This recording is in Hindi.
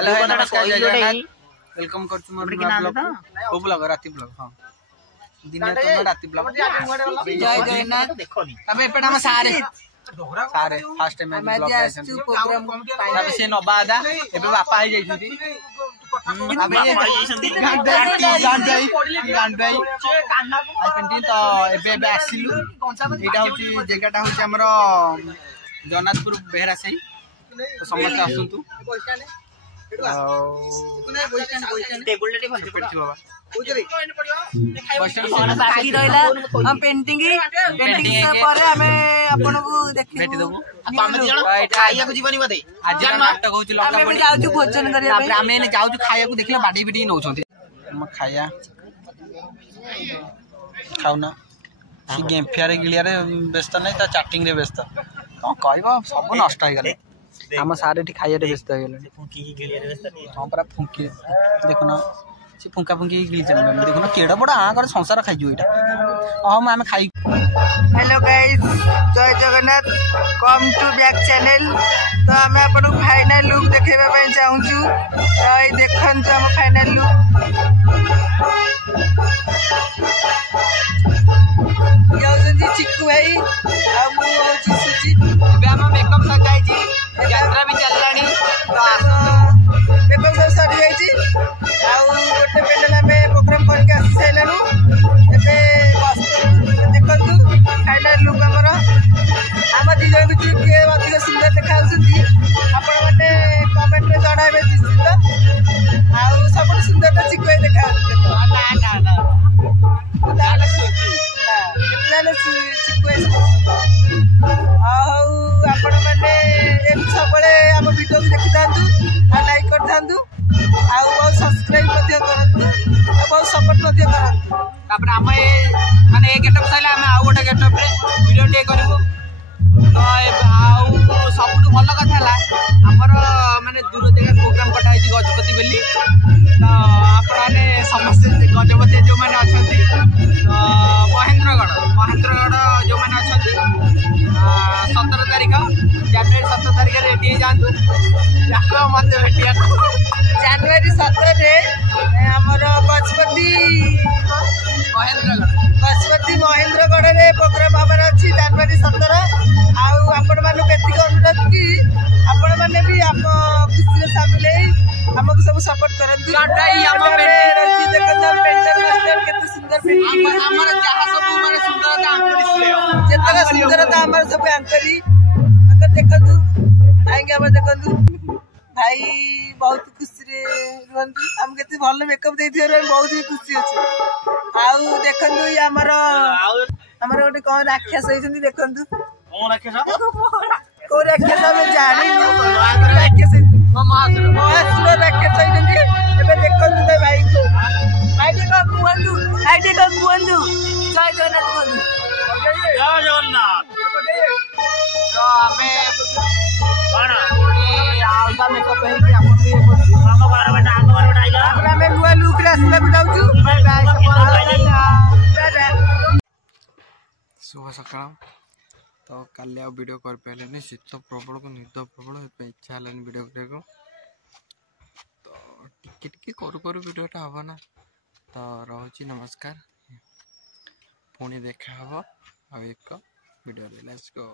हेलो नमस्कार जय जगन्नाथ वेलकम करछु मोर ब्लॉग को ब्लॉग राती ब्लॉग हां दिन तो राती ब्लॉग जय जगन्नाथ अबे एपटा हम सारे फर्स्ट टाइम मैं ब्लॉग आइसन प्रोग्राम तब से नबादा एबे बापा आई जाइछथि अबे गान भाई आइपेंटी तो एबे आसिलु एटा होची जगहटा होची हमर जगन्नाथपुर बेहरा सही तो समस्त आसंतु हम पेंटिंग पर हमें आपन को देखि भेट देबो हम खाइया को जीवनी मते आज नाटक होची लका हम जाउछु भोजन करिया तापर हमें ने जाउछु खाइया को देखिला बाडी बिडी नउछंती हम खाइया खाउना सी गेम फेयर गिलिया रे व्यस्त नै त चैटिंग रे व्यस्त कोन कहबो सब नष्ट हो गेले हम सारे ठी खाइया रे व्यस्त हो गेले फुंकी की गिलिया रे व्यस्त हम पूरा फुंकी देखो ना से फुंका फुंकी गिली चल देखो ना केडा बड़ा आ कर संसार खाइ जो इटा हम खाइ हेलो गाइस जय Jagannath come to back channel तो हमें अपन फाइनल लुक देखेबा पे चाहूछु आई देखन तो हम फाइनल लुक याउजंदी चिक्कू भाई आ मु होची सुची एबे हम मेकअप सजाई छी यात्रा भी चललानी तो मेकअप सब सरी जाई छी आ गोटे पेनल में प्रोग्राम करके आसी साइलानु एबे देखंतु फाइनल लुक हमर हम दी जण के अधिक सुंदर देखाउछंती आपण माने कमेंट रे जणाइबे निश्चित आ सब सुंदर तो चिक्कू देखाउछंती ना ना ना ताले सोची ना चिक्कू आपण माने सबले हम वीडियो देखि थांतु आ लाइक कर थांतु आ बहुत सब्सक्राइब मध्य करंतु आ बहुत सपोर्ट मध्य करंतु तापर हम माने ए गेटअप साइले हम आ गोटे गेटअप रे वीडियो टे करबो तो आउ सबटु भलो कथा हला हमर माने दूर जगह प्रोग्राम कटा है गजपति बेली तो आपने समस्त गजपति जो माने अछंती तो महेंद्रगढ़ जो माने अछंती 17 तारिख जनवरी 17 तारिख रेडी जांतु याको मते भेटिया जनवरी 17 रे हमर गजपति महेंद्रगढ़ रे प्रोग्राम हमर अछि जनवरी 17 आउ आपण मानु केति अनुरोध की आपण माने भी आप खुशी में शामिल है हमको सब सपोर्ट करंतु लटाई हम रची देखत पेंटर मास्टर केते सुंदर पेंटिंग हमर जहां सब माने सुंदरता अंकरी स्ले जेतला सुंदरता हमर सब अंकरी अगर देखंतु आएंगे हम देखंतु भाई बहुत खुशी रे रहंतु हम केते भलो मेकअप दे दियो रे बहुत ही खुशी अछि आउ देखंतु ये हमर गोटे कोन राक्षस होइछंती देखंतु कोन राक्षस को राक्षस हम जानि राक्षस महासुर राक्षस होइछंती एबे देखंतु ते भाई को भाई देखो बुंदु जय जगन्नाथ बंधु जय जगन्नाथ तो हमें कोन आलदा मेकअप है कि अपन भी हम बार बेटा आइला हमरा में नुआ लुक रे आसला बुझाउछु शुभ सकाळ तो काले वीडियो कर पहले शीत प्रबल को निद प्रबल इच्छा है वीडियो देखो तो टिके करू वीडियोटा हम ना तो रोची नमस्कार पुणी देखा हम एक वीडियो लेट्स गो।